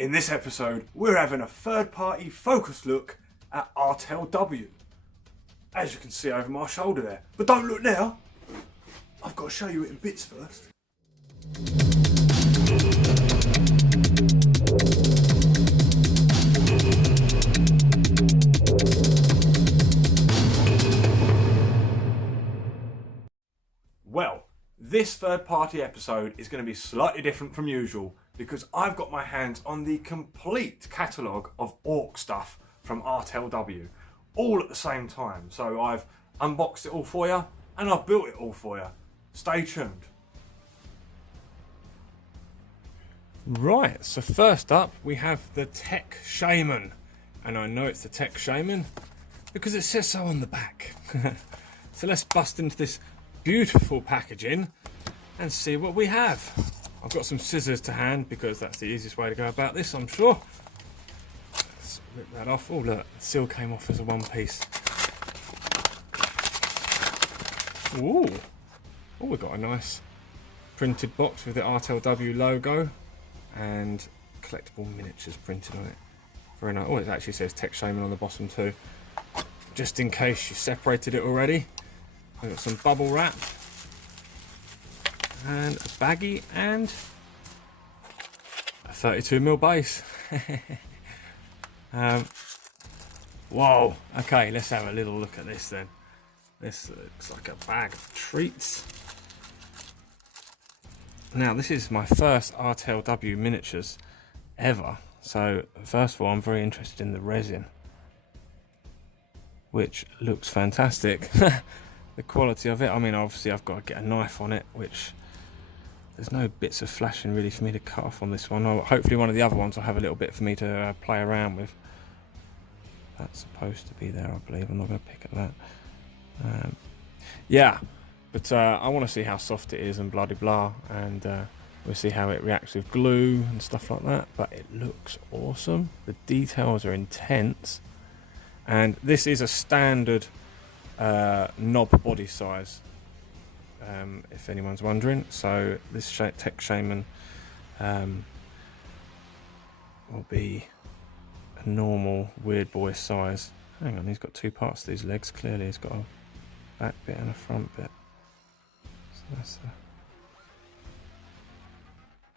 In this episode, we're having a third-party focused look at Artel W. As you can see over my shoulder there. But don't look now. I've got to show you it in bits first. Well, this third-party episode is going to be slightly different from usual because I've got my hands on the complete catalogue of Ork stuff from Artel W, all at the same time. So I've unboxed it all for you and I've built it all for you. Stay tuned. Right, so first up we have the Tech Shimon, and I know it's the Tech Shimon because it says so on the back. So let's bust into this beautiful packaging and see what we have. I've got some scissors to hand because that's the easiest way to go about this, I'm sure. Let's rip that off. Oh look, the seal came off as a one piece. Ooh. Oh, we've got a nice printed box with the Artel W logo and collectible miniatures printed on it. Very nice. Oh, it actually says Tech Shimon on the bottom too, just in case you separated it already. We've got some bubble wrap and a baggie and a 32mm base. Whoa, okay, let's have a little look at this then. This looks like a bag of treats. Now, this is my first Artel W miniatures ever. So, first of all, I'm very interested in the resin, which looks fantastic. The quality of it, I mean, obviously I've got to get a knife on it, which there's no bits of flashing really for me to cut off on this one. Hopefully one of the other ones will have a little bit for me to play around with. That's supposed to be there, I believe. I'm not going to pick at that. Yeah, but I want to see how soft it is and blah de blah, and we'll see how it reacts with glue and stuff like that. But it looks awesome. The details are intense, and this is a standard knob body size, if anyone's wondering. So this Tech Shimon will be a normal weird boy size. Hang on, he's got two parts to these legs. Clearly he's got a back bit and a front bit. So that's the...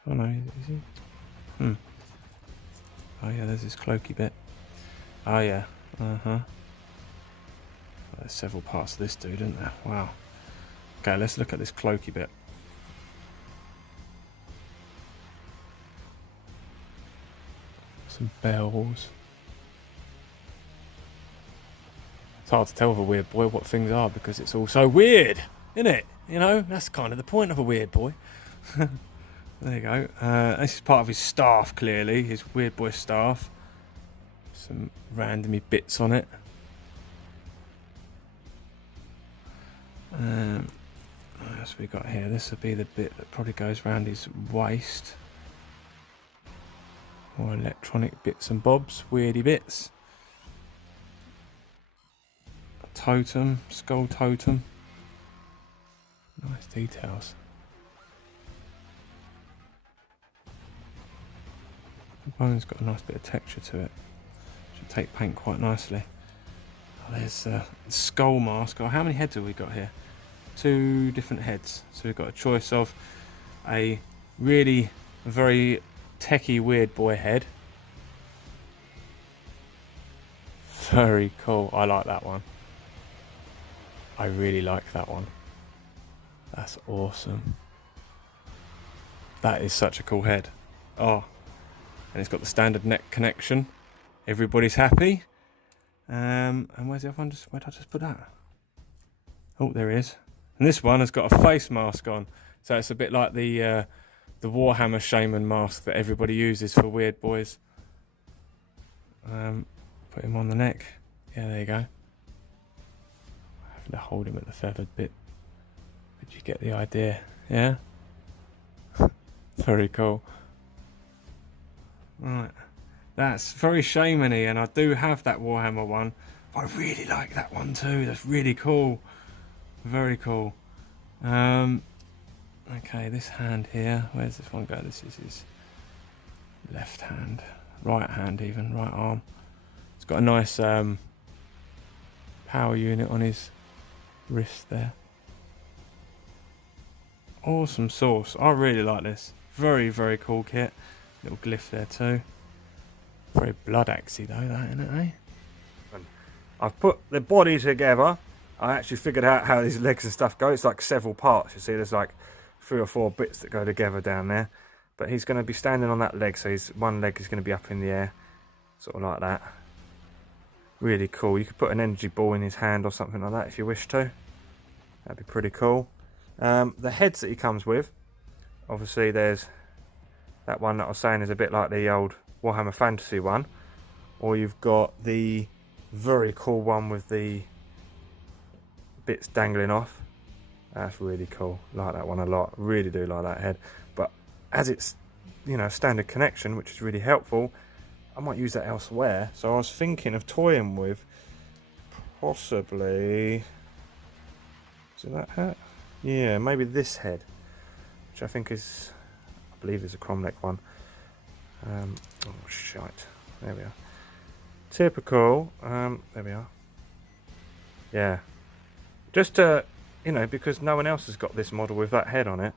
Oh no, is he? Oh yeah, there's this cloaky bit. Oh yeah, There's several parts of this dude, isn't there? Wow. Okay, let's look at this cloaky bit. Some bells. It's hard to tell with a weird boy what things are because it's all so weird, isn't it? You know, that's kind of the point of a weird boy. There you go. This is part of his staff, clearly, his weird boy staff. Some randomy bits on it. What else have we got here? This will be the bit that probably goes around his waist. More electronic bits and bobs, weirdy bits. A totem, skull totem. Nice details. The bone's got a nice bit of texture to it. Should take paint quite nicely. Oh, there's a skull mask. Oh, how many heads have we got here? 2 different heads. So we've got a choice of a really very techie weird boy head. Very cool. I like that one. I really like that one. That's awesome. That is such a cool head. Oh, and it's got the standard neck connection. Everybody's happy. And where's the other one? Where did I just put that? Oh, there he is. And this one has got a face mask on, so it's a bit like the Warhammer Shaman mask that everybody uses for weird boys. Put him on the neck. Yeah, there you go. Having to hold him at the feathered bit. But you get the idea, yeah? Very cool. Right. That's very Shaman-y, and I do have that Warhammer one. I really like that one too. That's really cool. Very cool. Okay, this hand here. Where's this one go? This is his left hand, right hand even, right arm. It's got a nice power unit on his wrist there. Awesome sauce. I really like this. Very, very cool kit. Little glyph there too. Very blood axey though, that, isn't it, eh? I've put the body together. I actually figured out how these legs and stuff go. It's like several parts. You see, there's like 3 or 4 bits that go together down there. But he's going to be standing on that leg, so his one leg is going to be up in the air, sort of like that. Really cool. You could put an energy ball in his hand or something like that if you wish to. That'd be pretty cool. The heads that he comes with, obviously there's that one that I was saying is a bit like the old Warhammer Fantasy one, or you've got the very cool one with the bits dangling off. That's really cool. Like that one a lot. Really do like that head. But as it's, you know, standard connection, which is really helpful, I might use that elsewhere. So I was thinking of toying with possibly, is it that hat? Yeah, maybe this head, which I think is, I believe is a Cromlech one. Oh shite, there we are. Typical. There we are. Yeah, just you know, because no one else has got this model with that head on it.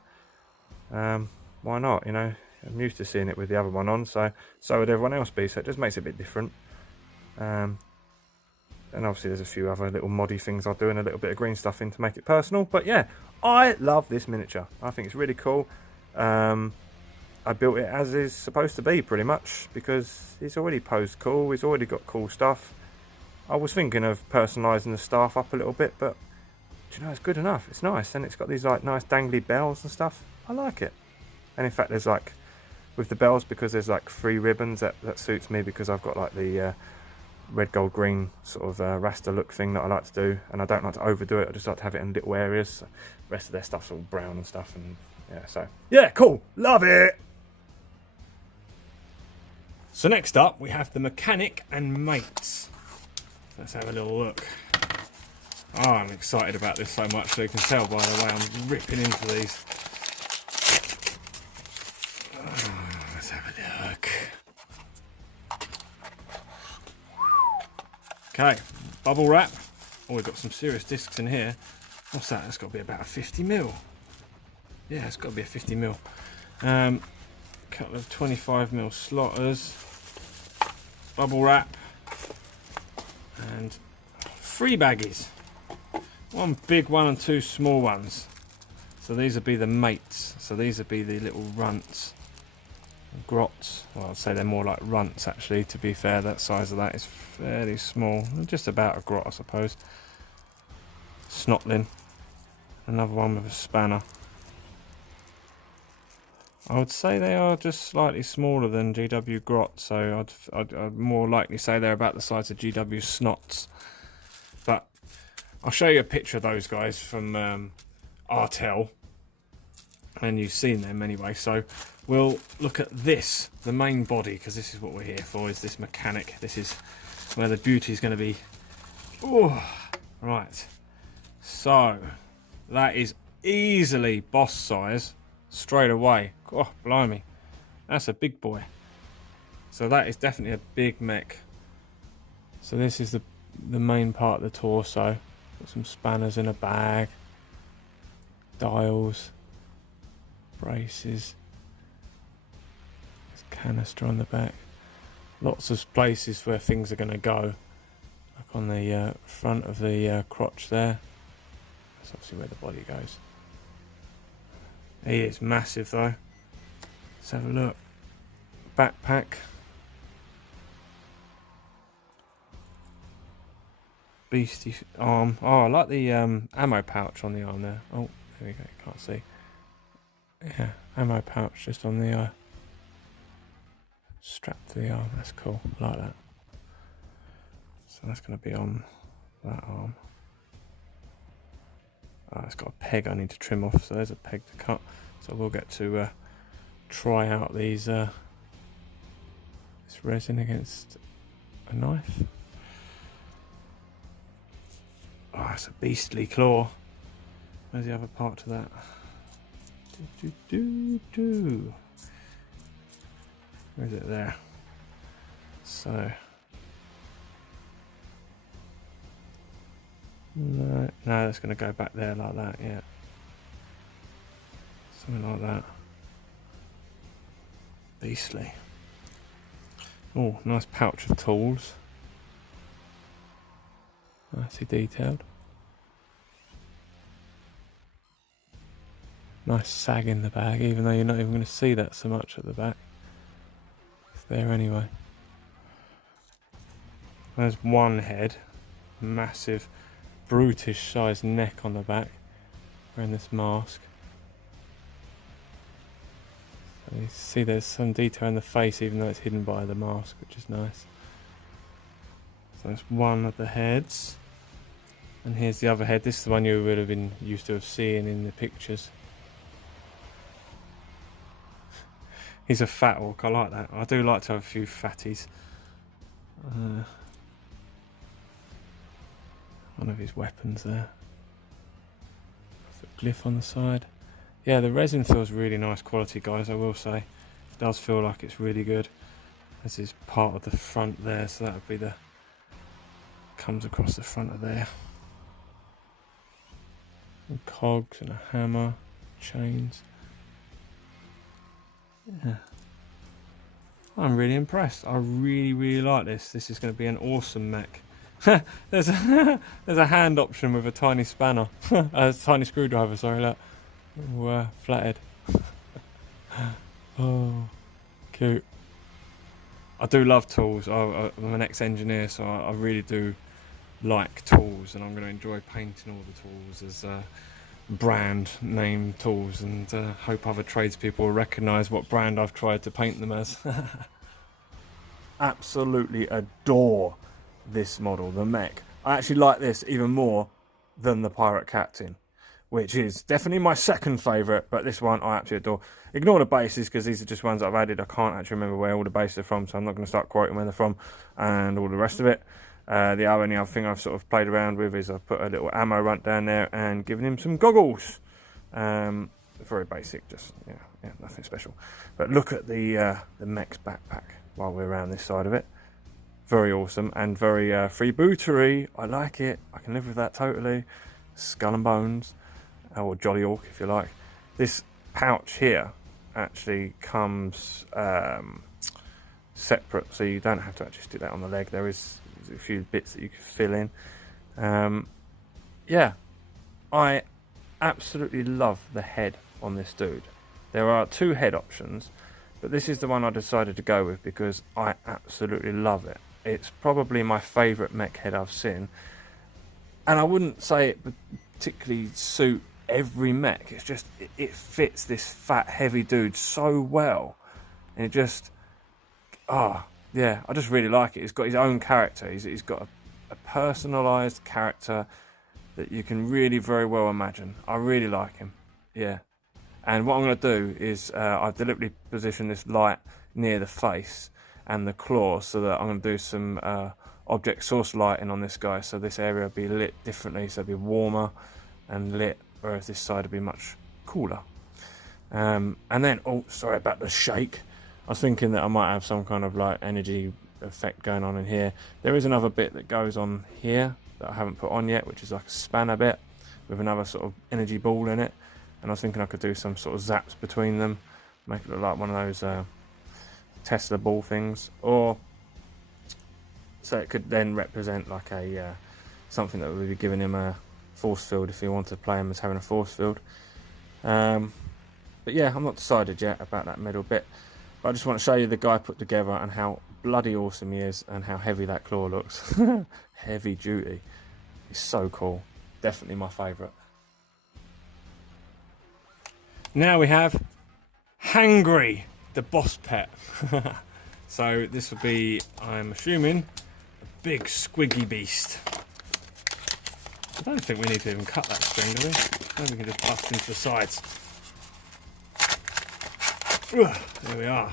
Why not? You know, I'm used to seeing it with the other one on, so would everyone else be. So it just makes it a bit different. And obviously there's a few other little moddy things I'll do and a little bit of green stuff in to make it personal. But yeah, I love this miniature. I think it's really cool. I built it as is supposed to be, pretty much, because he's already posed cool. He's already got cool stuff. I was thinking of personalising the staff up a little bit, but do you know, it's good enough. It's nice, and it's got these like nice dangly bells and stuff. I like it. And in fact, there's like, with the bells, because there's like 3 ribbons, that suits me, because I've got like the red, gold, green sort of raster look thing that I like to do, and I don't like to overdo it. I just like to have it in little areas. So the rest of their stuff's all brown and stuff, and yeah, so yeah, cool, love it. So next up we have the mechanic and mates. Let's have a little look. Oh, I'm excited about this so much, so you can tell by the way I'm ripping into these. Let's have a look. Okay, bubble wrap. Oh, we've got some serious discs in here. What's that? That's got to be about a 50mm. Yeah, it's got to be a 50mm. Couple of 25mm slotters. Bubble wrap. And 3 baggies. 1 big one and 2 small ones. So these would be the mates. So these would be the little runts. Grots. Well, I'd say they're more like runts, actually, to be fair. That size of that is fairly small. Just about a grot, I suppose. Snotling. Another one with a spanner. I would say they are just slightly smaller than GW Grot, so I'd more likely say they're about the size of GW Snots. But I'll show you a picture of those guys from Artel, and you've seen them anyway. So we'll look at this, the main body, because this is what we're here for, is this mechanic. This is where the beauty is going to be. Oh, right. So that is easily boss size straight away. Oh, blimey. That's a big boy. So that is definitely a big mech. So this is the main part of the torso. Got some spanners in a bag. Dials. Braces. There's canister on the back. Lots of places where things are going to go. Like on the front of the crotch there. That's obviously where the body goes. He is massive though. Let's have a look. Backpack. Beastie arm. Oh, I like the ammo pouch on the arm there. Oh, there we go. You can't see. Yeah, ammo pouch just on the strap to the arm. That's cool. I like that. So that's going to be on that arm. Oh, it's got a peg I need to trim off, so there's a peg to cut. So we'll get to try out these this resin against a knife. Oh, it's a beastly claw. Where's the other part to that? Where is it there? So no, that's going to go back there like that, yeah. Something like that. Beastly. Oh, nice pouch of tools. Nicely detailed. Nice sag in the bag, even though you're not even going to see that so much at the back. It's there anyway. There's one head. Massive, brutish sized neck on the back. Wearing this mask. So you see there's some detail in the face even though it's hidden by the mask, which is nice. So that's one of the heads. And here's the other head. This is the one you would have been used to have seeing in the pictures. He's a fat orc, I like that. I do like to have a few fatties. One of his weapons there. There's a glyph on the side. Yeah, the resin feels really nice quality, guys, I will say. It does feel like it's really good. This is part of the front there, so that would be the... comes across the front of there. And cogs and a hammer, chains. Yeah. I'm really impressed. I really like this. This is going to be an awesome mech. there's a hand option with a tiny spanner. A tiny screwdriver, sorry, look. Ooh, flathead. Oh, cute. I do love tools. I'm an ex-engineer, so I really do like tools, and I'm going to enjoy painting all the tools as brand name tools, and hope other tradespeople will recognise what brand I've tried to paint them as. Absolutely adore this model, the mech. I actually like this even more than the Pirate Captain, which is definitely my second favourite, but this one I absolutely adore. Ignore the bases because these are just ones that I've added. I can't actually remember where all the bases are from, so I'm not going to start quoting where they're from and all the rest of it. The only other thing I've sort of played around with is I've put a little ammo runt down there and given him some goggles. Very basic, just yeah, nothing special. But look at the mech's backpack while we're around this side of it. Very awesome and very freebootery. I like it. I can live with that totally. Skull and bones, or Jolly Ork if you like. This pouch here actually comes separate, so you don't have to actually stick that on the leg. There's a few bits that you can fill in. Yeah, I absolutely love the head on this dude. There are two head options, but this is the one I decided to go with because I absolutely love it. It's probably my favourite mech head I've seen, and I wouldn't say it particularly suit every mech. It's just it fits this fat heavy dude so well, and it just yeah, I just really like it. He's got his own character. He's got a personalised character that you can really very well imagine. I really like him. Yeah. And what I'm going to do is I've deliberately positioned this light near the face and the claws so that I'm going to do some object source lighting on this guy. So this area will be lit differently. So it'll be warmer and lit, whereas this side will be much cooler. And then, oh, sorry about the shake. I was thinking that I might have some kind of like energy effect going on in here. There is another bit that goes on here that I haven't put on yet, which is like a spanner bit with another sort of energy ball in it. And I was thinking I could do some sort of zaps between them, make it look like one of those Tesla ball things, or so it could then represent like a something that would be giving him a force field if you want to play him as having a force field. But yeah, I'm not decided yet about that middle bit. But I just want to show you the guy put together and how bloody awesome he is and how heavy that claw looks. Heavy duty. He's so cool. Definitely my favourite. Now we have Hangry, the boss pet. So this will be, I'm assuming, a big squiggy beast. I don't think we need to even cut that string, do we? Maybe we can just bust into the sides. Ugh, there we are.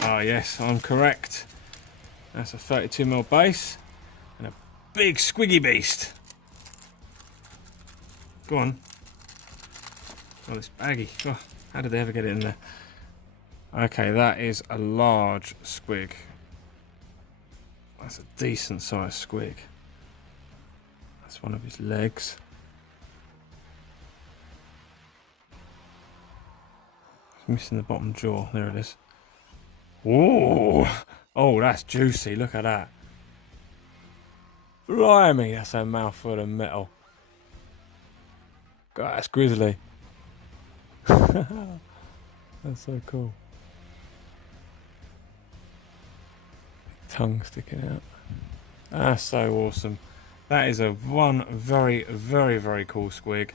Ah yes, I'm correct. That's a 32mm base and a big squiggy beast. Go on. Oh, this baggy. Oh, How did they ever get it in there? Okay, that is a large squig. That's a decent sized squig. That's one of his legs. It's missing the bottom jaw. There it is. Ooh! Oh, that's juicy. Look at that. Blimey, that's a mouthful of metal. God, that's grizzly. That's so cool. Tongue sticking out. That's so awesome. That is one very, very, very cool squig.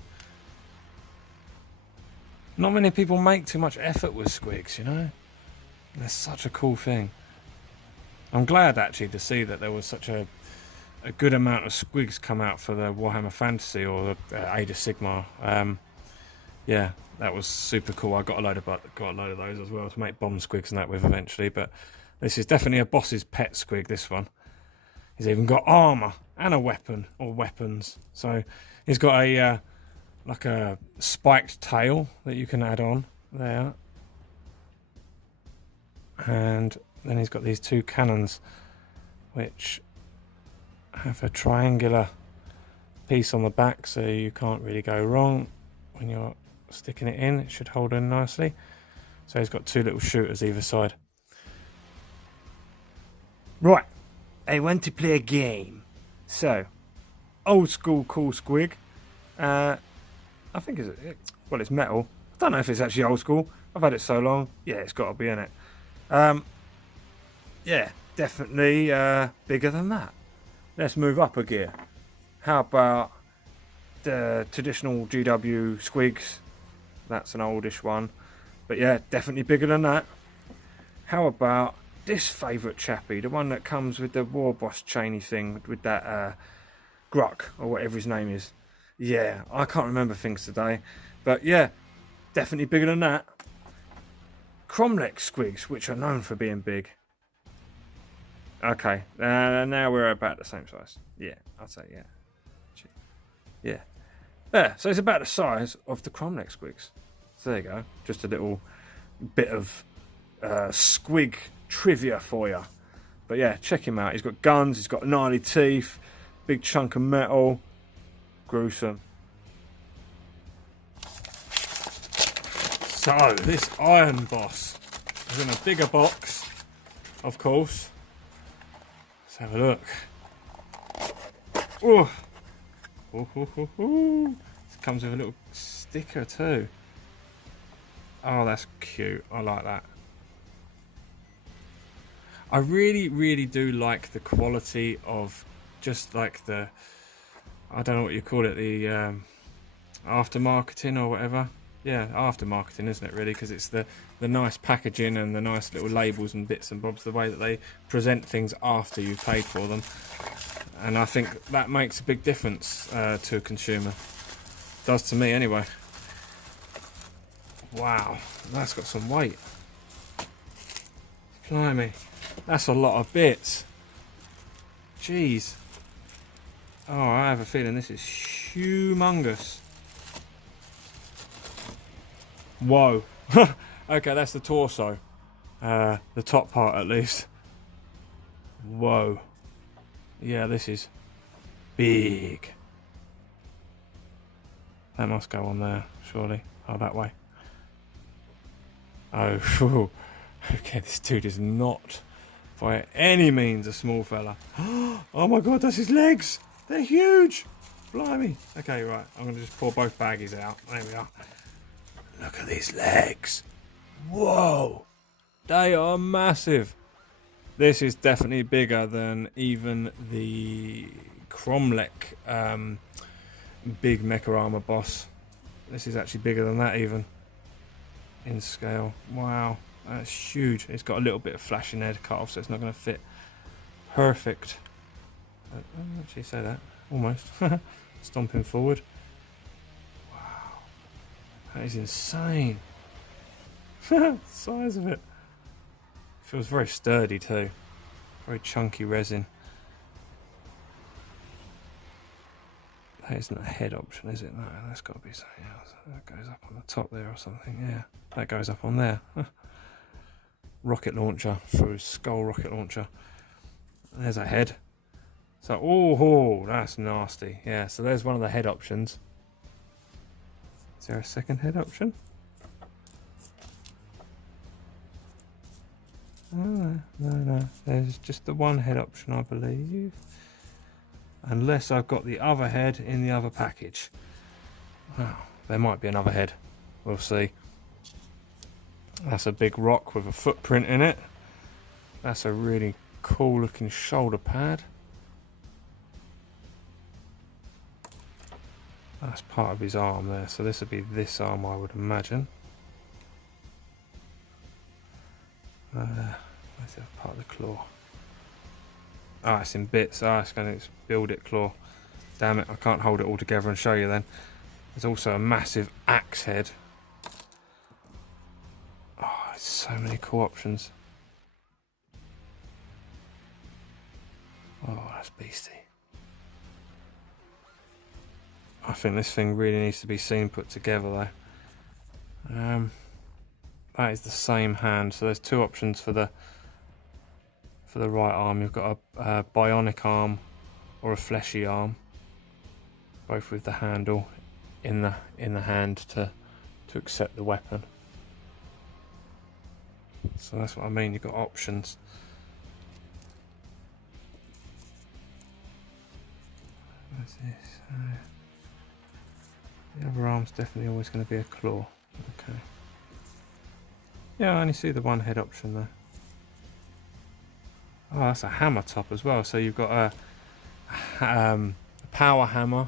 Not many people make too much effort with squigs, you know? That's such a cool thing. I'm glad actually to see that there was such a good amount of squigs come out for the Warhammer Fantasy or the Age of Sigmar. Yeah, that was super cool. I got a load of those as well to make bomb squigs and that with eventually. But this is definitely a boss's pet squig. This one. He's even got armor and a weapon or weapons. So he's got a like a spiked tail that you can add on there, and then he's got these two cannons, which have a triangular piece on the back, so you can't really go wrong when you're sticking it in. It should hold in nicely. So he's got two little shooters either side. Right, I want to play a game. So, old school cool squig. I think it's metal. I don't know if it's actually old school. I've had it so long. Yeah, it's got to be in it. Yeah, definitely bigger than that. Let's move up a gear. How about the traditional GW squigs? That's an oldish one. But yeah, definitely bigger than that. How about this favourite chappie? The one that comes with the war boss chainy thing with that Gruck or whatever his name is. Yeah, I can't remember things today. But yeah, definitely bigger than that. Cromlech squigs, which are known for being big. Okay, now we're about the same size. Yeah, I'd say yeah. Yeah. Yeah, so it's about the size of the Cromlech squigs. So there you go. Just a little bit of squig trivia for you. But yeah, check him out. He's got guns, he's got gnarly teeth, big chunk of metal. Gruesome. So, this iron boss is in a bigger box, of course. Let's have a look. Oh, it comes with a little sticker too. Oh, that's cute. I like that. I really, really do like the quality of just like the, I don't know what you call it, the aftermarketing or whatever. Yeah, aftermarketing, isn't it, really? Because it's the nice packaging and the nice little labels and bits and bobs, the way that they present things after you've paid for them. And I think that makes a big difference to a consumer. It does to me, anyway. Wow, that's got some weight. Blimey, that's a lot of bits. Jeez. Oh, I have a feeling this is humongous. Whoa. Okay, that's the torso. The top part, at least. Whoa. Yeah, this is big. That must go on there, surely. Oh, that way. Oh, okay, this dude is not by any means a small fella. Oh my god, that's his legs! They're huge! Blimey. Okay, right, I'm going to just pour both baggies out. There we are. Look at these legs. Whoa! They are massive. This is definitely bigger than even the Cromlech big mecha armor boss. This is actually bigger than that even. In scale. Wow. That's huge. It's got a little bit of flashing there to cut off, so it's not going to fit perfect. I didn't actually say that. Almost. Stomping forward. Wow. That is insane. The size of it. Feels very sturdy too. Very chunky resin. That isn't a head option, is it? No, that's got to be something else. That goes up on the top there or something. Yeah, that goes up on there. Rocket launcher through skull rocket launcher. There's a head. So, oh, that's nasty. Yeah, so there's one of the head options. Is there a second head option? Oh, no. There's just the one head option, I believe. Unless I've got the other head in the other package. Oh, there might be another head. We'll see. That's a big rock with a footprint in it. That's a really cool looking shoulder pad. That's part of his arm there, so this would be this arm, I would imagine. Where's the other part of the claw? Ah, it's in bits. Ah, it's going to build it claw. Damn it, I can't hold it all together and show you then. There's also a massive axe head. Oh, there's so many cool options. Oh, that's beastie. I think this thing really needs to be seen put together though. That is the same hand, so there's two options for the right arm. You've got a bionic arm or a fleshy arm, both with the handle in the hand to accept the weapon. So that's what I mean, you've got options. What's this? The other arm's definitely always going to be a claw. Okay. Yeah, I only see the one head option there. Oh, that's a hammer top as well. So you've got a power hammer,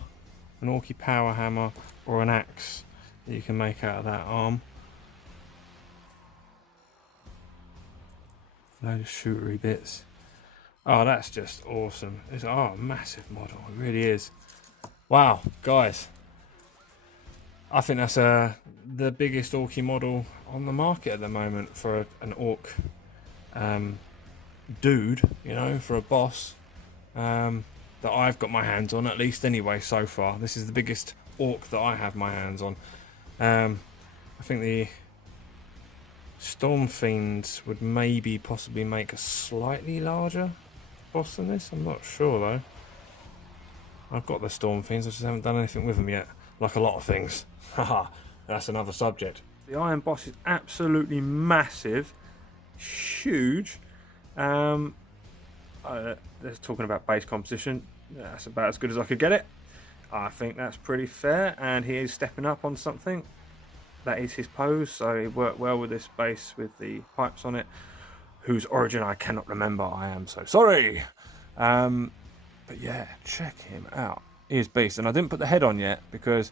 an Orky power hammer, or an axe that you can make out of that arm. Load of shootery bits. Oh, that's just awesome. It's a massive model. It really is. Wow, guys. I think that's the biggest Orky model on the market at the moment for an Ork dude, you know, for a boss that I've got my hands on, at least anyway so far. This is the biggest Ork that I have my hands on. I think the Storm Fiends would maybe possibly make a slightly larger boss than this. I'm not sure though. I've got the Storm Fiends, I just haven't done anything with them yet, like a lot of things. Haha, that's another subject. The Iron Boss is absolutely massive, huge. They're talking about base composition. That's about as good as I could get it. I think that's pretty fair, and he is stepping up on something. That is his pose, so he worked well with this base with the pipes on it, whose origin I cannot remember. I am so sorry. But yeah, check him out. He is beast, and I didn't put the head on yet because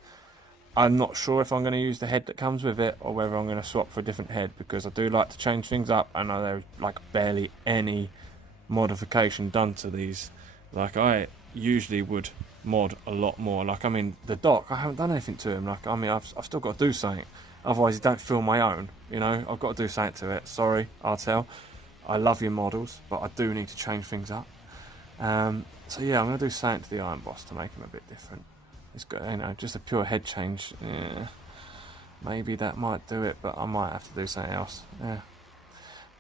I'm not sure if I'm going to use the head that comes with it or whether I'm going to swap for a different head, because I do like to change things up, and there's like barely any modification done to these. Like I usually would mod a lot more. Like, I mean, the dock, I haven't done anything to him. Like, I mean, I've still got to do something, otherwise you don't feel my own, you know. I've got to do something to it. Sorry, Artel, I love your models, but I do need to change things up. So yeah, I'm going to do something to the Iron Boss to make him a bit different. It's got, you know, just a pure head change. Yeah, maybe that might do it, but I might have to do something else. Yeah.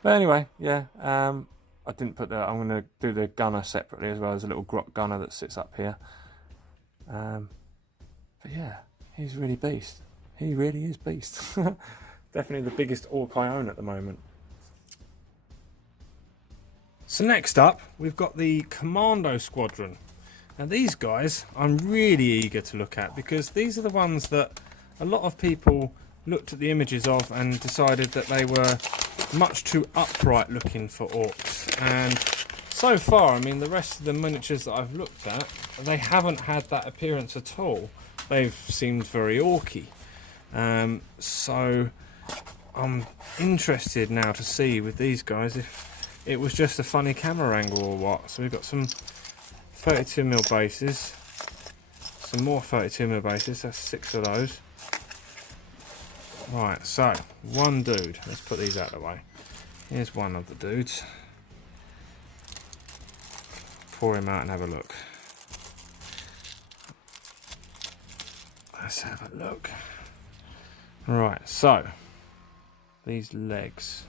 But anyway, yeah. I didn't put the. I'm going to do the gunner separately as well. There's a little grot gunner that sits up here. But yeah, he's really beast. He really is beast. Definitely the biggest Ork I own at the moment. So next up, we've got the Commando Squadron. Now these guys, I'm really eager to look at, because these are the ones that a lot of people looked at the images of and decided that they were much too upright looking for Orks. And so far, I mean, the rest of the miniatures that I've looked at, they haven't had that appearance at all. They've seemed very Orky. So I'm interested now to see with these guys if it was just a funny camera angle or what. So we've got some 32mm bases, some more 32mm bases, that's 6 of those. Right, so one dude, let's put these out of the way. Here's one of the dudes. Pour him out and have a look. Let's have a look. Right, so these legs.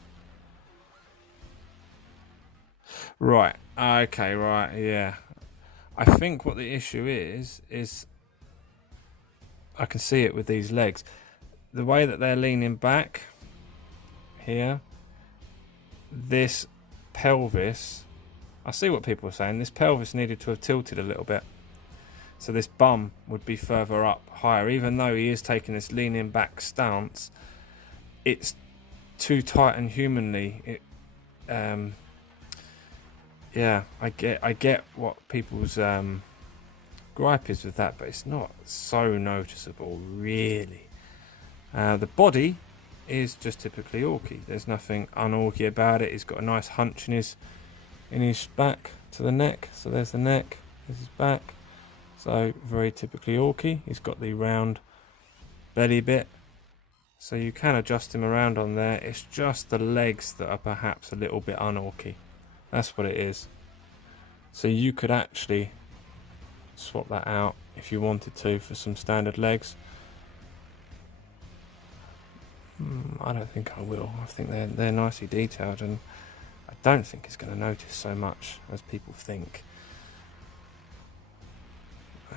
Right, okay, right, yeah. I think what the issue is I can see it with these legs. The way that they're leaning back here, this pelvis, I see what people are saying, this pelvis needed to have tilted a little bit. So this bum would be further up higher. Even though he is taking this leaning back stance, it's too tight and humanly. Yeah, I get what people's gripe is with that, but it's not so noticeable, really. The body is just typically Orky. There's nothing un-Orky about it. He's got a nice hunch in his back to the neck. So there's the neck, there's his back. So very typically Orky. He's got the round belly bit. So you can adjust him around on there. It's just the legs that are perhaps a little bit un-Orky. That's what it is. So you could actually swap that out if you wanted to for some standard legs. I don't think I will. I think they're nicely detailed, and I don't think it's going to notice so much as people think.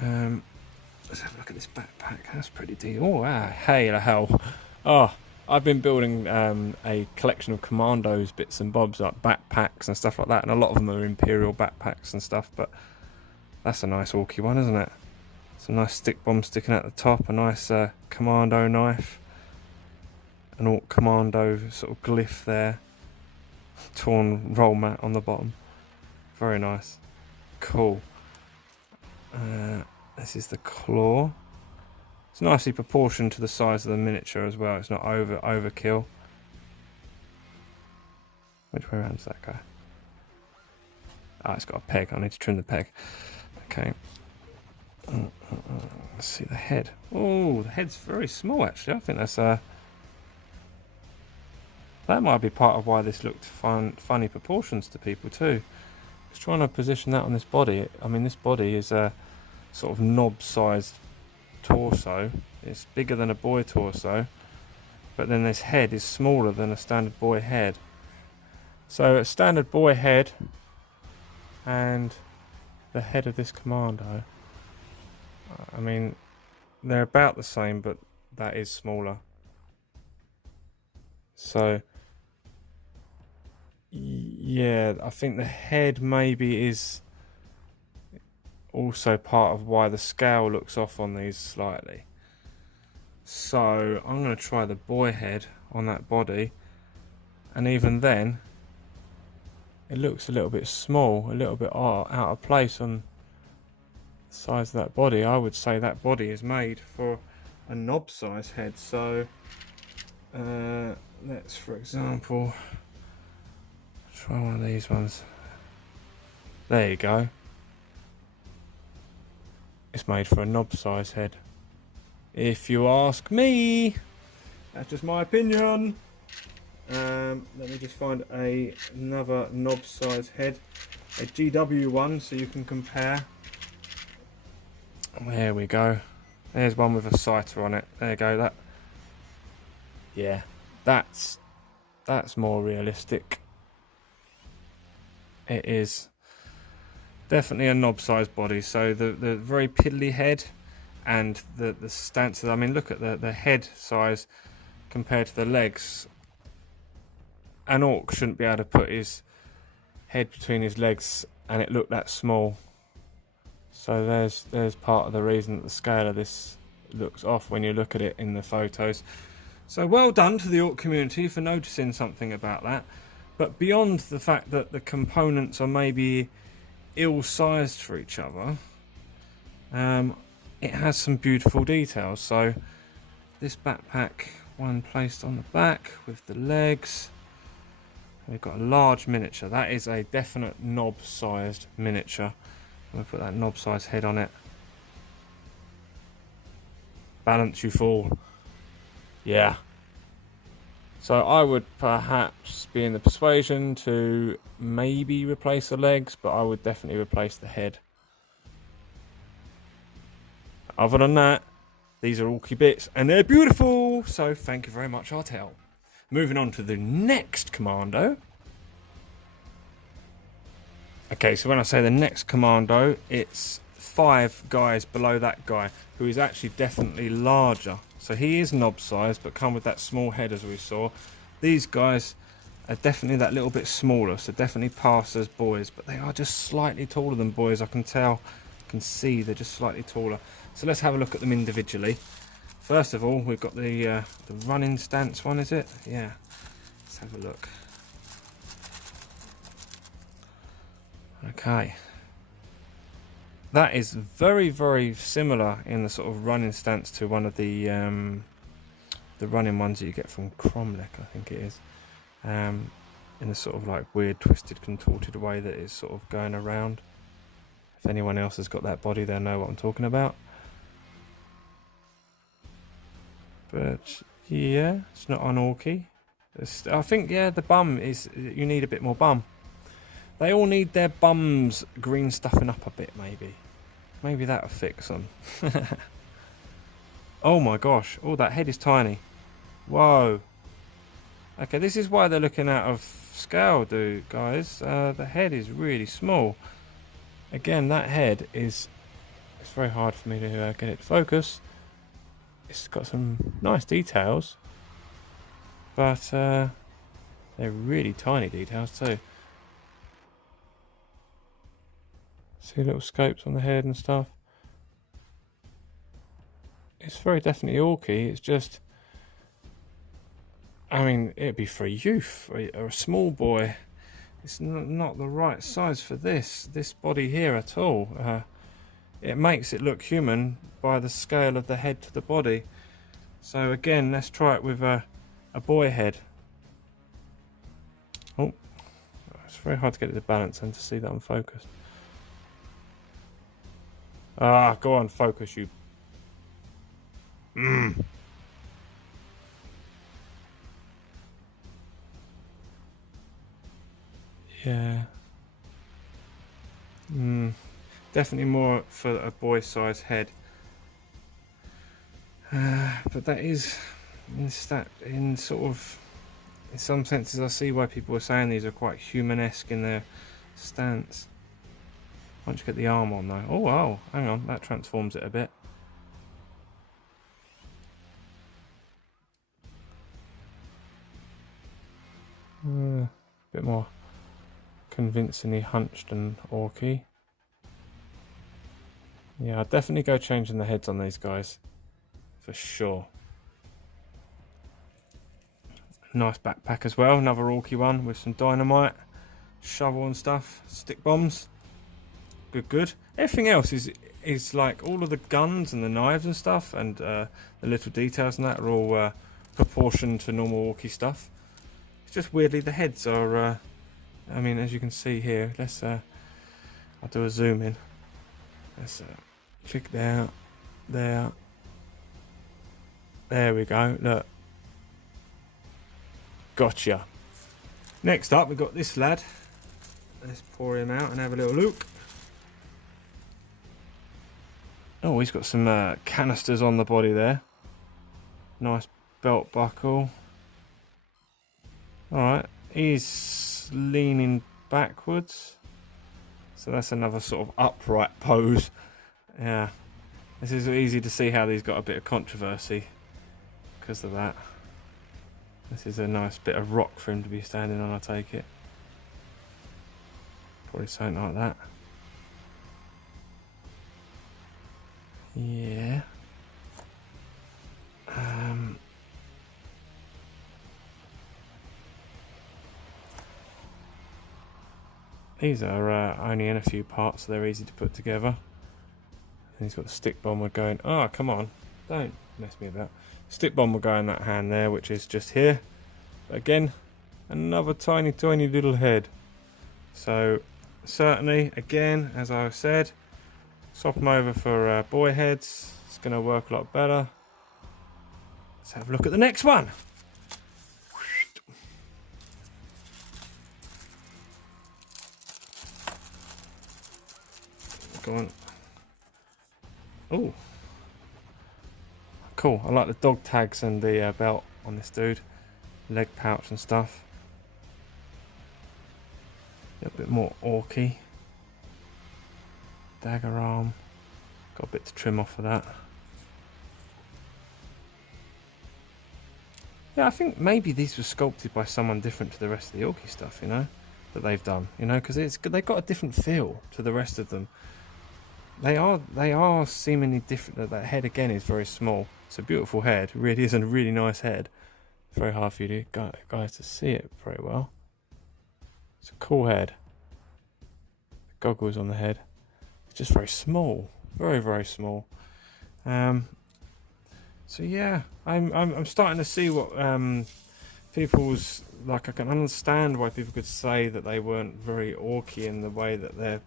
Let's have a look at this backpack. That's pretty deep. Oh, wow. Hey, the hell. Oh, I've been building a collection of Commandos bits and bobs, like backpacks and stuff like that, and a lot of them are Imperial backpacks and stuff, but that's a nice Orky one, isn't it? Some nice stick bomb sticking at the top, a nice Commando knife, an Ork Commando sort of glyph there, torn roll mat on the bottom. Very nice. Cool. This is the claw. It's nicely proportioned to the size of the miniature as well. It's not overkill. Which way around does that go? Ah, it's got a peg. I need to trim the peg. Okay. Let's see the head. Oh, the head's very small actually. I think that's that might be part of why this looked funny proportions to people too. Just trying to position that on this body. I mean, this body is a sort of knob-sized torso. It's bigger than a boy torso, but then this head is smaller than a standard boy head. So a standard boy head and the head of this Commando, I mean, they're about the same, but that is smaller. So yeah, I think the head maybe is also part of why the scale looks off on these slightly. So I'm going to try the boy head on that body, and even then it looks a little bit small, a little bit out of place on the size of that body. I would say that body is made for a knob size head. So let's, for example, try one of these ones. There you go. It's made for a knob size head, if you ask me. That's just my opinion. Let me just find another knob size head, a GW one, so you can compare. There we go. There's one with a sighter on it. There you go. Yeah, that's more realistic. It is definitely a knob sized body. So the very piddly head and the stance. I mean, look at the head size compared to the legs. An Ork shouldn't be able to put his head between his legs and it looked that small. So there's part of the reason that the scale of this looks off when you look at it in the photos. So well done to the Ork community for noticing something about that. But beyond the fact that the components are maybe ill-sized for each other, it has some beautiful details. So this backpack, one placed on the back with the legs. We've got a large miniature. That is a definite knob-sized miniature. I'm going to put that knob-sized head on it. Balance, you fool. Yeah. So I would perhaps be in the persuasion to maybe replace the legs, but I would definitely replace the head. Other than that, These are Orky bits, and they're beautiful. So thank you very much, Artel. Moving on to the next commando. Okay, so when I say the next commando, it's 5 guys below that guy, who is actually definitely larger. So he is knob size, but come with that small head as we saw. These guys are definitely that little bit smaller, so definitely pass as boys, but they are just slightly taller than boys. I can tell, I can see they're just slightly taller. So let's have a look at them individually. First of all, we've got the running stance one, is it? Yeah, let's have a look. Okay. That is very, very similar in the sort of running stance to one of the running ones that you get from Cromlech, I think it is. In the sort of like weird, twisted, contorted way that is sort of going around. If anyone else has got that body, they'll know what I'm talking about. But yeah, it's not on Orky. I think, yeah, the bum is, you need a bit more bum. They all need their bums green stuffing up a bit, maybe. Maybe that'll fix them. Oh my gosh. Oh, that head is tiny. Whoa. Okay, this is why they're looking out of scale, guys. The head is really small. Again, that head is... It's very hard for me to get it to focus. It's got some nice details. But they're really tiny details too. See little scopes on the head and stuff. It's very definitely Orky. It's just, I mean, it'd be for a youth or a small boy. It's not the right size for this body here at all. It makes it look human by the scale of the head to the body. So again, let's try it with a boy head. Oh, it's very hard to get it to balance and to see that I'm focused. Ah, go on, focus, you. Yeah. Definitely more for a boy-sized head. But that is, in some senses, I see why people are saying these are quite human-esque in their stance. Once you get the arm on though. Oh wow, hang on, that transforms it a bit. A bit more convincingly hunched and Orky. Yeah, I'd definitely go changing the heads on these guys. For sure. Nice backpack as well, another Orky one with some dynamite, shovel and stuff, stick bombs. Good. Everything else is like all of the guns and the knives and stuff, and the little details and that are all proportioned to normal Orky stuff. It's just weirdly the heads are. I mean, as you can see here, let's. I'll do a zoom in. Let's click there. There we go. Look. Gotcha. Next up, we've got this lad. Let's pour him out and have a little look. Oh, he's got some canisters on the body there. Nice belt buckle. Alright, he's leaning backwards. So that's another sort of upright pose. Yeah, this is easy to see how these got a bit of controversy because of that. This is a nice bit of rock for him to be standing on, I take it. Probably something like that. Yeah. These are only in a few parts, so they're easy to put together. And he's got the stick bomber going. Oh, come on. Don't mess me about. Stick bomber going that hand there, which is just here. But again, another tiny, tiny little head. So, certainly, again, as I said, swap them over for boy heads. It's going to work a lot better. Let's have a look at the next one. Go on. Oh. cool. I like the dog tags and the belt on this dude. Leg pouch and stuff. A little bit more orky. Dagger arm. Got a bit to trim off of that. Yeah, I think maybe these were sculpted by someone different to the rest of the Orky stuff, you know, that they've done, you know, because they've got a different feel to the rest of them. They are seemingly different. That head again is very small. It's a beautiful head. It really is a really nice head. It's very hard for you guys to see it very well. It's a cool head. The goggles on the head. It's just very small, very, very small. So yeah, I'm starting to see what people's, like, I can understand why people could say that they weren't very orky in the way that they're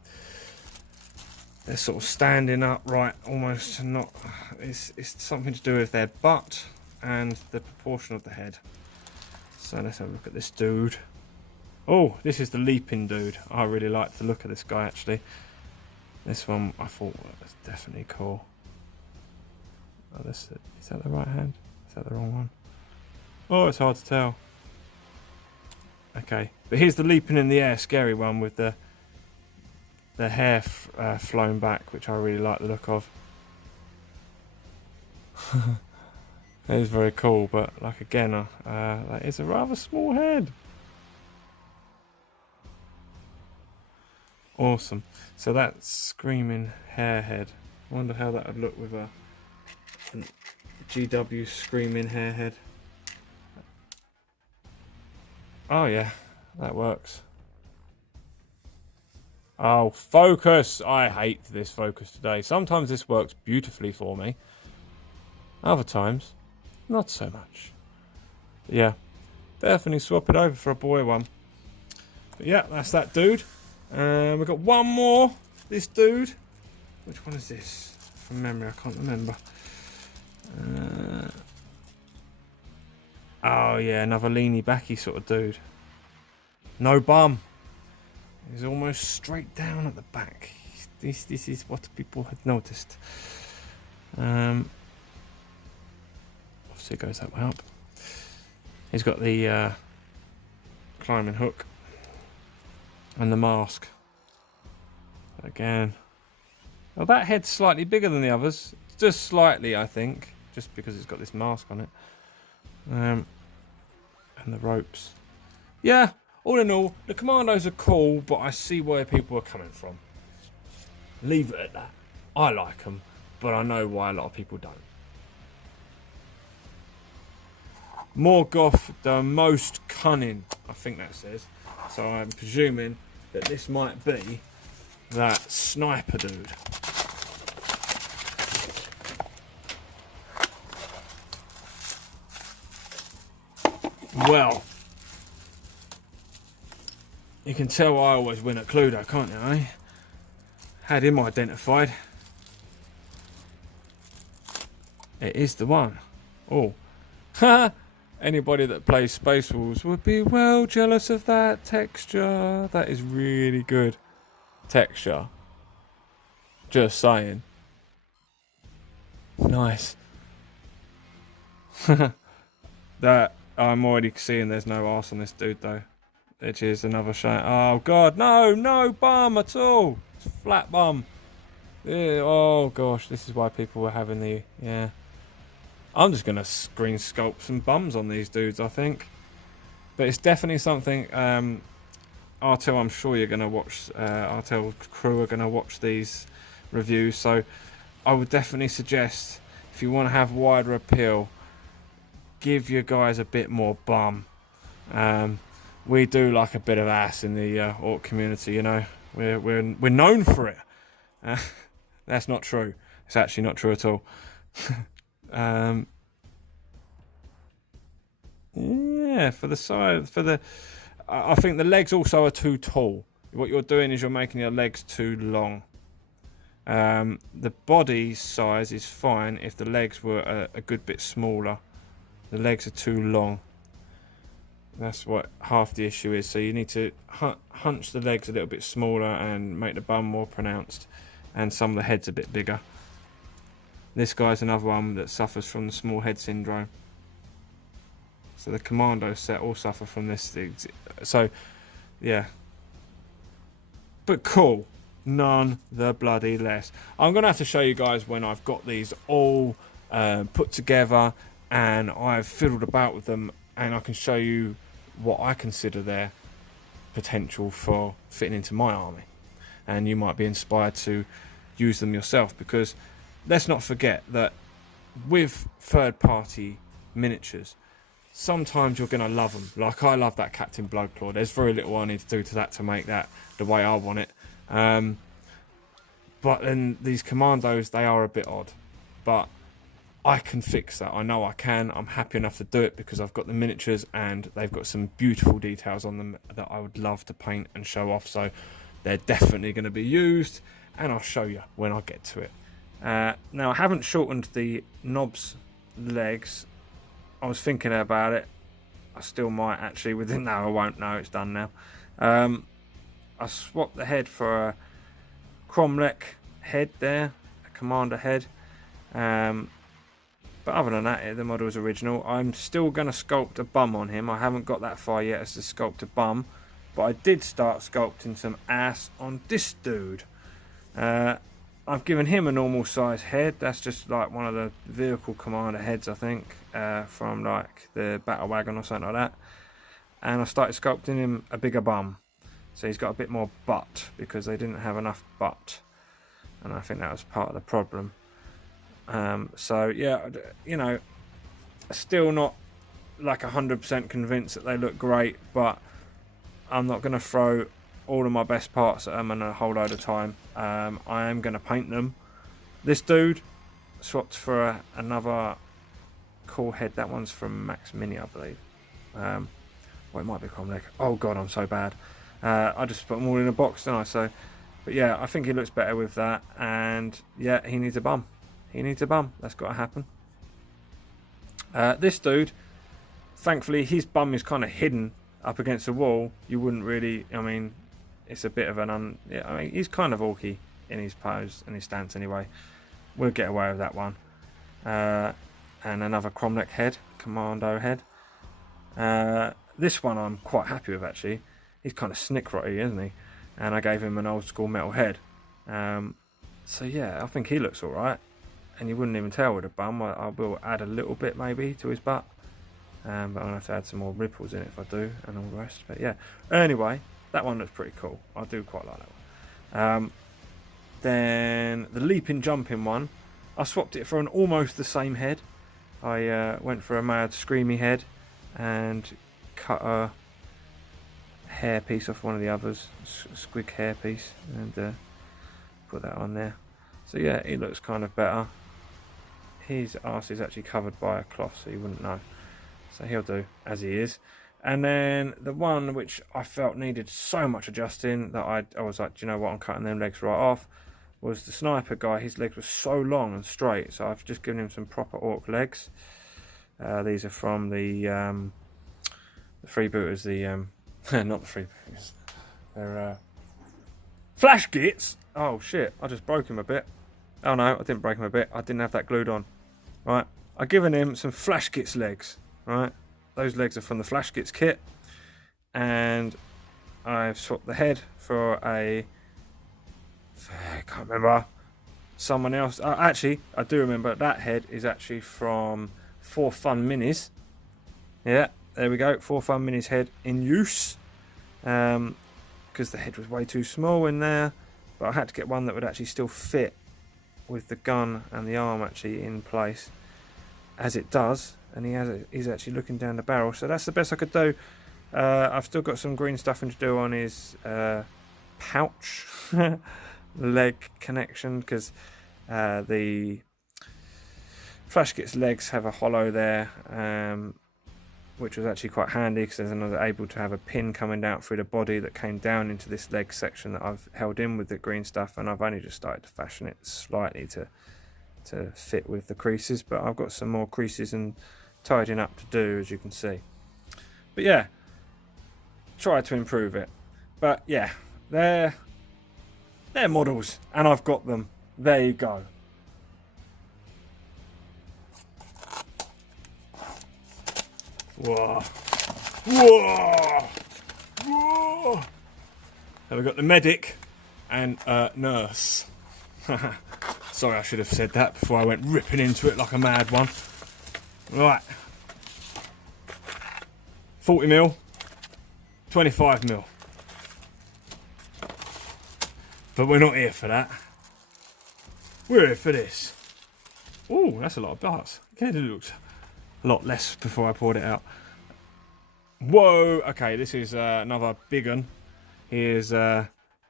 sort of standing upright, almost not. It's something to do with their butt and the proportion of the head. So let's have a look at this dude. Oh, this is the leaping dude. I really like the look of this guy actually. This one I thought was definitely cool. Oh, is that the right hand? Is that the wrong one? Oh, it's hard to tell. Okay, but here's the leaping in the air, scary one with the hair flown back, which I really like the look of. It is very cool, but like again, that is a rather small head. Awesome. So that's screaming hare head. I wonder how that would look with a GW screaming hare head. Oh yeah, that works. Oh, focus! I hate this focus today. Sometimes this works beautifully for me. Other times, not so much. But yeah, definitely swap it over for a boy one. But yeah, that's that dude. We've got one more. This dude. Which one is this? From memory, I can't remember. Oh yeah, another leany backy sort of dude. No bum. He's almost straight down at the back. This is what people had noticed. Obviously it goes that way up. He's got the climbing hook and the mask. Again. Well, that head's slightly bigger than the others. Just slightly, I think. Just because it's got this mask on it. And the ropes. Yeah, all in all, the Commandos are cool, but I see where people are coming from. Leave it at that. I like them, but I know why a lot of people don't. Morgoth, the most cunning, I think that says. So I'm presuming that this might be that sniper dude. Well, you can tell I always win at Cluedo, can't you, eh? Had him identified. It is the one. Oh. Ha! Anybody that plays Space Wolves would be well jealous of that texture. That is really good texture. Just saying. Nice. That I'm already seeing there's no arse on this dude though. Which is another shame. Oh god, no bum at all. It's flat bum. Yeah, oh gosh, this is why people were having the, yeah. I'm just going to screen sculpt some bums on these dudes, I think. But it's definitely something, Artel, I'm sure you're going to watch, Artel crew are going to watch these reviews. So I would definitely suggest, if you want to have wider appeal, give your guys a bit more bum. We do like a bit of ass in the Ork community, you know. We're known for it. That's not true. It's actually not true at all. Yeah, for the side, I think the legs also are too tall. What you're doing is you're making your legs too long. The body size is fine if the legs were a good bit smaller. The legs are too long. That's what half the issue is. So you need to hunch the legs a little bit smaller and make the bum more pronounced, and some of the heads a bit bigger. This guy's another one that suffers from the small head syndrome. So the Commando set all suffer from this. So, yeah. But cool. None the bloody less. I'm going to have to show you guys when I've got these all put together and I've fiddled about with them, and I can show you what I consider their potential for fitting into my army. And you might be inspired to use them yourself, because let's not forget that with third-party miniatures, sometimes you're going to love them. Like, I love that Captain Bloodclaw. There's very little I need to do to that to make that the way I want it. But then these Commandos, they are a bit odd. But I can fix that. I know I can. I'm happy enough to do it because I've got the miniatures and they've got some beautiful details on them that I would love to paint and show off. So they're definitely going to be used, and I'll show you when I get to it. Now, I haven't shortened the knob's legs. I was thinking about it. I still might actually. No, I won't. No, it's done now. I swapped the head for a Cromlech head there, a Commander head. But other than that, the model is original. I'm still going to sculpt a bum on him. I haven't got that far yet as to sculpt a bum, but I did start sculpting some ass on this dude. I've given him a normal size head. That's just like one of the vehicle commander heads, I think, from like the battle wagon or something like that. And I started sculpting him a bigger bum. So he's got a bit more butt because they didn't have enough butt. And I think that was part of the problem. So yeah, you know, still not like 100% convinced that they look great, but I'm not going to throw all of my best parts at them in a whole load of time. I am going to paint them. This dude swapped for another cool head. That one's from Max Mini, I believe. Well, it might be Cromlech. Oh god, I'm so bad. I just put them all in a box, don't I? So, but yeah, I think he looks better with that. And yeah, he needs a bum. He needs a bum. That's got to happen. This dude, thankfully, his bum is kind of hidden up against the wall. You wouldn't really. I mean, it's a bit of an yeah, I mean, he's kind of orky in his pose and his stance anyway. We'll get away with that one. And another Cromlech head, Commando head. This one I'm quite happy with, actually. He's kind of snickrotty, isn't he? And I gave him an old school metal head. So yeah, I think he looks alright. And you wouldn't even tell with a bum. I will add a little bit maybe to his butt. But I'm going to have to add some more ripples in it if I do, and all the rest. But yeah, anyway, that one looks pretty cool. I do quite like that one. Then the leaping jumping one, I swapped it for an almost the same head. I went for a mad screamy head and cut a hair piece off one of the others, squig hair piece, and put that on there. So yeah, he looks kind of better. His arse is actually covered by a cloth, so you wouldn't know. So he'll do as he is. And then the one which I felt needed so much adjusting that I was like, do you know what, I'm cutting them legs right off, was the sniper guy. His legs were so long and straight, so I've just given him some proper orc legs. These are from the Freebooters, not the Freebooters. They're Flash Gits. Oh shit, I just broke him a bit. Oh no, I didn't break him a bit. I didn't have that glued on. Right, I've given him some Flash Gits legs. Right, those legs are from the Flash Gits kit. And I've swapped the head for a... I can't remember. Someone else. Actually, I do remember that head is actually from 4 Fun Minis. Yeah, there we go. 4 Fun Minis head in use. Because the head was way too small in there. But I had to get one that would actually still fit with the gun and the arm actually in place, as it does. And he's actually looking down the barrel. So that's the best I could do. I've still got some green stuffing to do on his pouch leg connection, because the Flash Gits legs have a hollow there, which was actually quite handy because there's another able to have a pin coming out through the body that came down into this leg section that I've held in with the green stuff, and I've only just started to fashion it slightly to fit with the creases, but I've got some more creases and tidying up to do, as you can see. But yeah, try to improve it. But yeah, they're models and I've got them. There you go. Whoa. Whoa. Whoa. Now we've got the medic and nurse. Sorry, I should have said that before I went ripping into it like a mad one. Right. 40 mil. 25 mil. But we're not here for that. We're here for this. Oh, that's a lot of bars. Okay, it looked a lot less before I poured it out. Whoa, okay, this is another big one. He is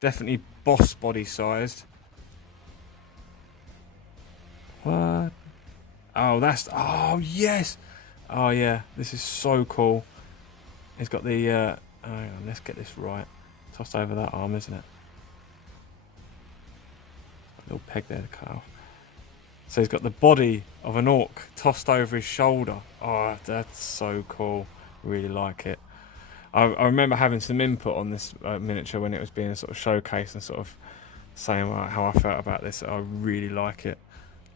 definitely boss body sized. What? Oh, that's, oh yes. Oh yeah, this is so cool. He's got the, hang on, let's get this right. Tossed over that arm, isn't it? A little peg there to cut off. So he's got the body of an orc tossed over his shoulder. Oh, that's so cool. Really like it. I remember having some input on this miniature when it was being sort of showcased and sort of saying how I felt about this. I really like it.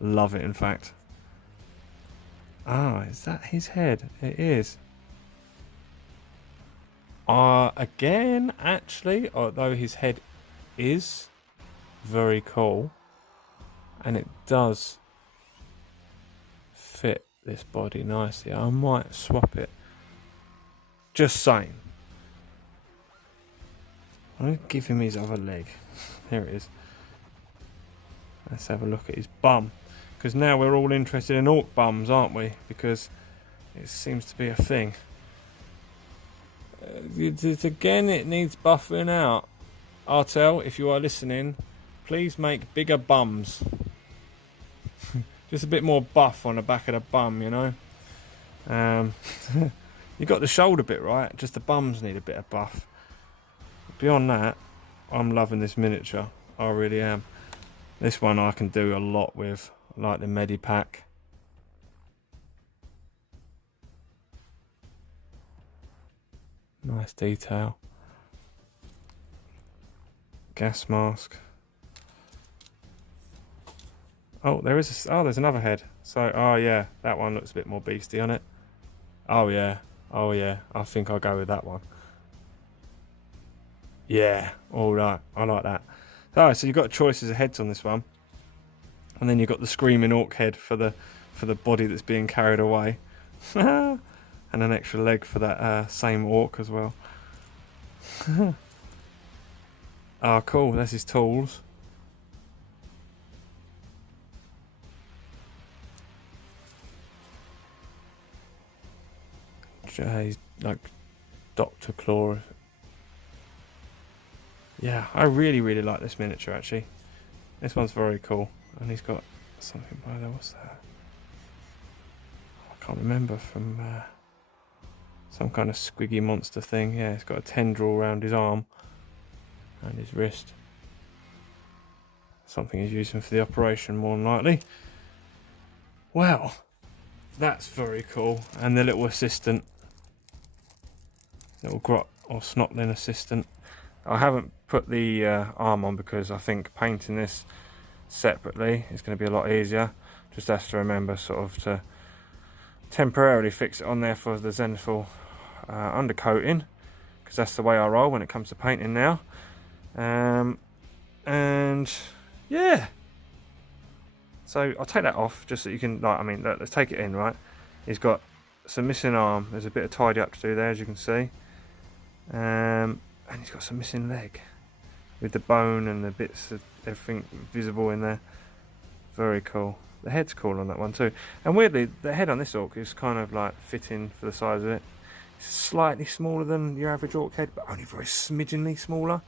Love it, in fact. Ah, is that his head? It is. Again, actually, although his head is very cool, and it does fit this body nicely, I might swap it. Just saying. I'm going to give him his other leg. Here it is. Let's have a look at his bum. Because now we're all interested in orc bums, aren't we? Because it seems to be a thing. Again, it needs buffing out. Artel, if you are listening, please make bigger bums. Just a bit more buff on the back of the bum, you know. You got the shoulder bit right, just the bums need a bit of buff. Beyond that, I'm loving this miniature. I really am. This one I can do a lot with. I like the Medipack. Nice detail. Gas mask. Oh, there's another head. So, oh yeah, that one looks a bit more beasty on it. Oh yeah, I think I'll go with that one. Yeah, all right, I like that. Alright, so you've got choices of heads on this one, and then you've got the screaming orc head for the body that's being carried away, and an extra leg for that same orc as well. Oh, cool. That's his tools. He's like Dr. Claw. Yeah, I really like this miniature actually. This one's very cool, and he's got something by there. What's that? I can't remember, from some kind of squiggy monster thing. Yeah, he's got a tendril around his arm and his wrist. Something he's using for the operation, more than likely. Well, that's very cool. And the little assistant, little grot or snotling assistant. I haven't put the arm on because I think painting this separately is going to be a lot easier. Just have to remember sort of to temporarily fix it on there for the zenithal undercoating, because that's the way I roll when it comes to painting now. And yeah, so I'll take that off just so you can, like, I mean, let's take it in, right? He's got some missing arm. There's a bit of tidy up to do there, as you can see. And he's got some missing leg with the bone and the bits of everything visible in there. Very cool. The head's cool on that one too. And weirdly, the head on this orc is kind of like fitting for the size of it. It's slightly smaller than your average orc head, but only very smidgenly smaller,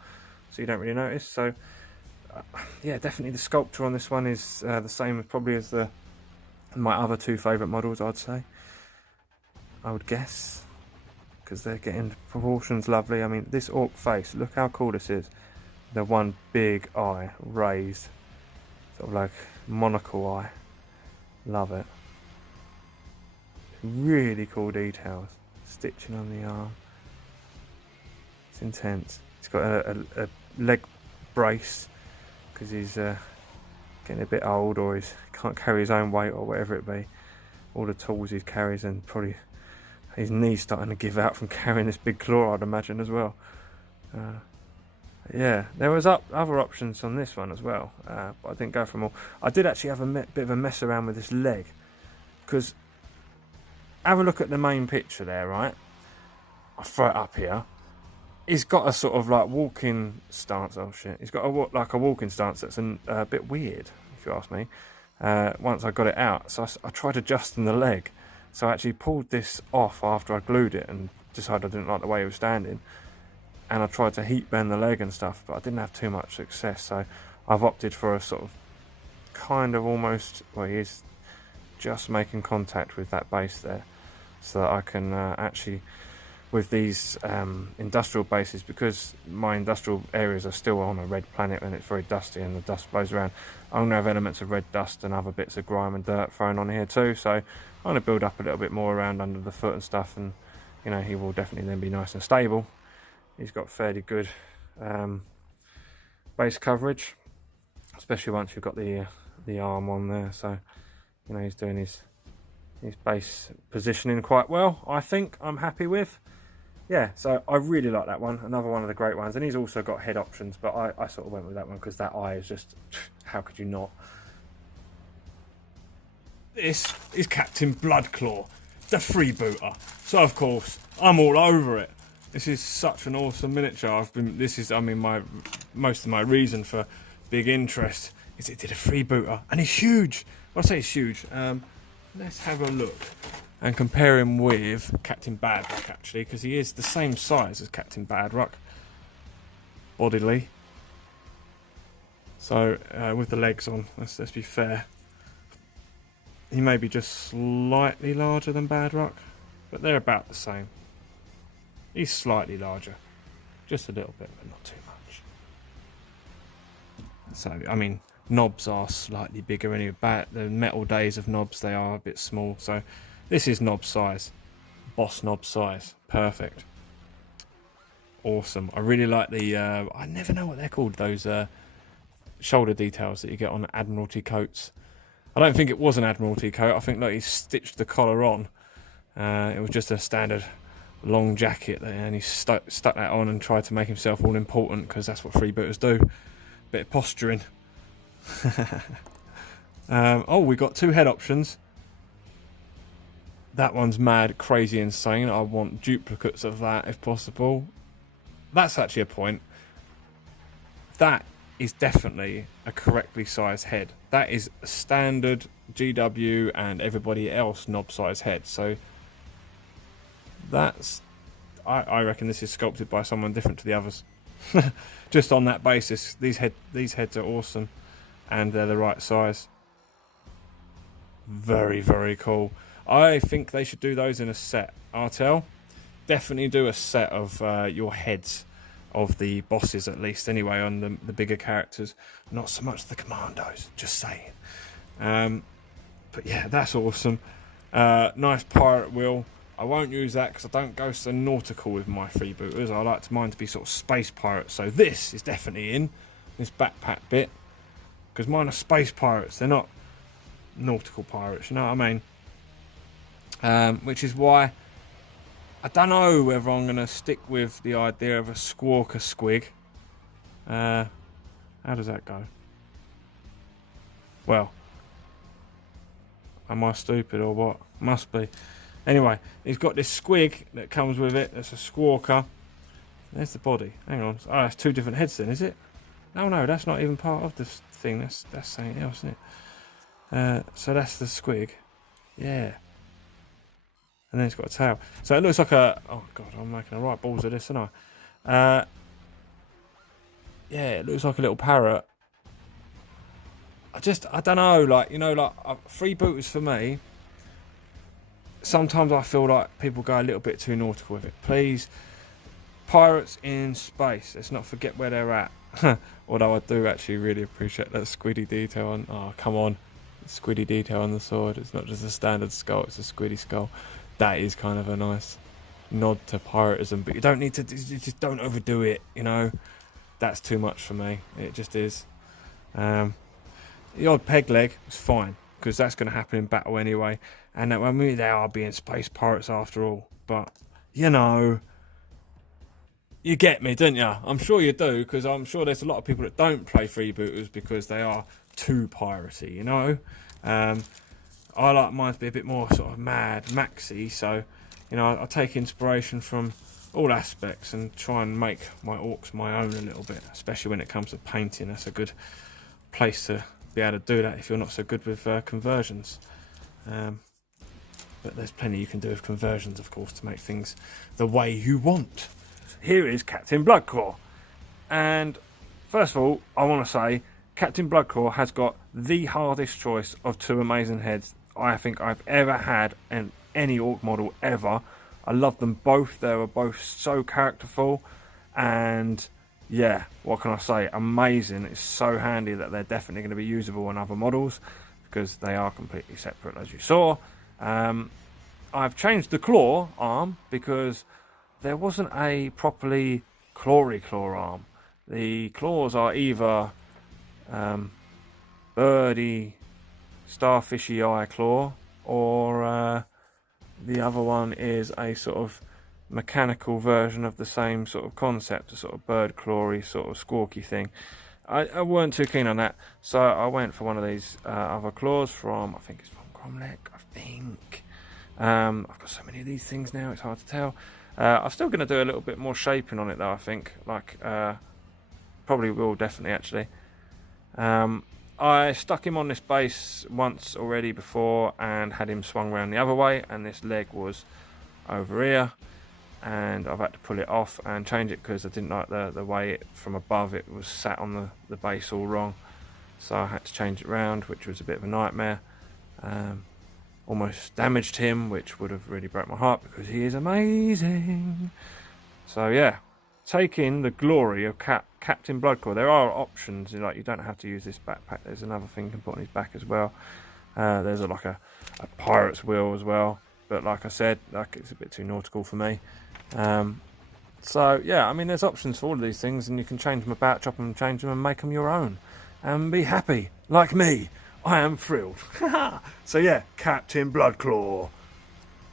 so you don't really notice. So yeah, definitely the sculpture on this one is the same probably as my other two favourite models, I'd say. I would guess, because they're getting proportions lovely. I mean, this orc face, look how cool this is. The one big eye raised, sort of like monocle eye. Love it. Really cool details. Stitching on the arm. It's intense. He's got a leg brace because he's getting a bit old, or he can't carry his own weight or whatever it be. All the tools he carries, and probably His knee's starting to give out from carrying this big claw, I'd imagine, as well. Yeah, there was other options on this one as well, but I didn't go for them all. I did actually have a bit of a mess around with this leg, because have a look at the main picture there, right? I'll throw it up here. He's got a sort of like walking stance. Oh shit! He's got like a walking stance that's a bit weird, if you ask me. Once I got it out, so I tried adjusting the leg. So I actually pulled this off after I glued it and decided I didn't like the way it was standing. And I tried to heat bend the leg and stuff, but I didn't have too much success. So I've opted for a sort of kind of almost, well, he is just making contact with that base there, so that I can actually, with these industrial bases, because my industrial areas are still on a red planet and it's very dusty and the dust blows around, I'm going to have elements of red dust and other bits of grime and dirt thrown on here too. So I'm going to build up a little bit more around under the foot and stuff, and you know, he will definitely then be nice and stable. He's got fairly good base coverage, especially once you've got the arm on there. So you know, he's doing his base positioning quite well, I think. I'm happy with. Yeah, so I really like that one. Another one of the great ones. And he's also got head options, but I sort of went with that one because that eye is just, how could you not? This is Captain Bloodclaw, the Freebooter. So of course, I'm all over it. This is such an awesome miniature. Most of my reason for big interest is it did a Freebooter, and he's huge. Well, I say he's huge. Let's have a look and compare him with Captain Badrock, actually, because he is the same size as Captain Badrock, bodily. So with the legs on, let's be fair. He may be just slightly larger than Badrock, but they're about the same. He's slightly larger, just a little bit, but not too much. So, I mean, knobs are slightly bigger anyway. The metal days of knobs, they are a bit small. So this is knob size, boss knob size, perfect, awesome. I really like the I never know what they're called, those shoulder details that you get on Admiralty coats. I don't think it was an Admiralty coat. I think like he stitched the collar on. It was just a standard long jacket there, and he stuck that on and tried to make himself all important, because that's what freebooters do. Bit of posturing. Oh, we got two head options. That one's mad, crazy, insane. I want duplicates of that if possible. That's actually a point. That is definitely a correctly sized head. That is a standard GW and everybody else knob size head. So that's, I reckon this is sculpted by someone different to the others. Just on that basis, these heads are awesome, and they're the right size. Very, very cool. I think they should do those in a set. Artel, definitely do a set of your heads of the bosses, at least anyway, on the bigger characters. Not so much the Commandos, just saying. But yeah, that's awesome. Nice pirate wheel. I won't use that because I don't go so nautical with my freebooters. I like mine to be sort of space pirates. So this is definitely in this backpack bit, because mine are space pirates. They're not nautical pirates, you know what I mean? Which is why I don't know whether I'm going to stick with the idea of a squawker squig. How does that go? Well, am I stupid or what? Must be. Anyway, he's got this squig that comes with it. That's a squawker. There's the body. Hang on. Oh, that's two different heads then, is it? No, that's not even part of this thing. That's something else, isn't it? So that's the squig. Yeah. And then it's got a tail. So it looks like a... Oh, God, I'm making a right balls of this, aren't I? Yeah, it looks like a little parrot. I don't know, like, you know, like, freebooters for me, sometimes I feel like people go a little bit too nautical with it. Please, pirates in space, let's not forget where they're at. Although I do actually really appreciate that squiddy detail on... Oh, come on. Squiddy detail on the sword. It's not just a standard skull, it's a squiddy skull. That is kind of a nice nod to piratism, but you don't need to... Just don't overdo it, you know. That's too much for me. It just is. The odd peg leg is fine, because that's going to happen in battle anyway. And that when they are being space pirates after all. but you know, you get me, don't you? I'm sure you do, because I'm sure there's a lot of people that don't play freebooters because they are too piratey, you know. I like mine to be a bit more sort of mad maxi, so you know, I take inspiration from all aspects and try and make my orcs my own a little bit, especially when it comes to painting. That's a good place to be able to do that if you're not so good with conversions. But there's plenty you can do with conversions, of course, to make things the way you want. Here is Captain Bloodclaw, and first of all, I want to say Captain Bloodclaw has got the hardest choice of two amazing heads I think I've ever had in any orc model ever. I love them both. They were both so characterful, and yeah, what can I say? Amazing. It's so handy that they're definitely going to be usable on other models because they are completely separate, as you saw. I've changed the claw arm because there wasn't a properly clawy claw arm. The claws are either birdie, starfishy eye claw, or the other one is a sort of mechanical version of the same sort of concept, a sort of bird clawy sort of squawky thing. I weren't too keen on that, so I went for one of these other claws from, I think it's from Cromlech, I think. I've got so many of these things now, it's hard to tell. I'm still going to do a little bit more shaping on it though, I think. Like, probably will, definitely, actually. I stuck him on this base once already before and had him swung around the other way, and this leg was over here, and I've had to pull it off and change it because I didn't like the way it from above it was sat on the base all wrong, so I had to change it round, which was a bit of a nightmare. Almost damaged him, which would have really broke my heart because he is amazing. So yeah, taking the glory of Captain Bloodclaw. There are options, like you don't have to use this backpack. There's another thing you can put on his back as well. There's like a pirate's wheel as well, but like I said, like it's a bit too nautical for me. So yeah, I mean, there's options for all of these things, and you can change them about, chop them, change them, and make them your own, and be happy like me. I am thrilled. So yeah, Captain Bloodclaw.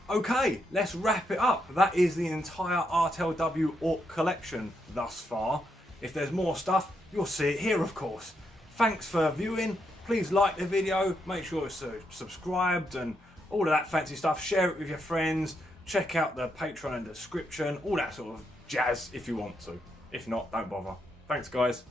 Okay, let's wrap it up. That is the entire Artel W Ork collection thus far. If there's more stuff, you'll see it here, of course. Thanks for viewing. Please like the video, make sure it's subscribed and all of that fancy stuff. Share it with your friends. Check out the Patreon and description, all that sort of jazz if you want to. If not, don't bother. Thanks, guys.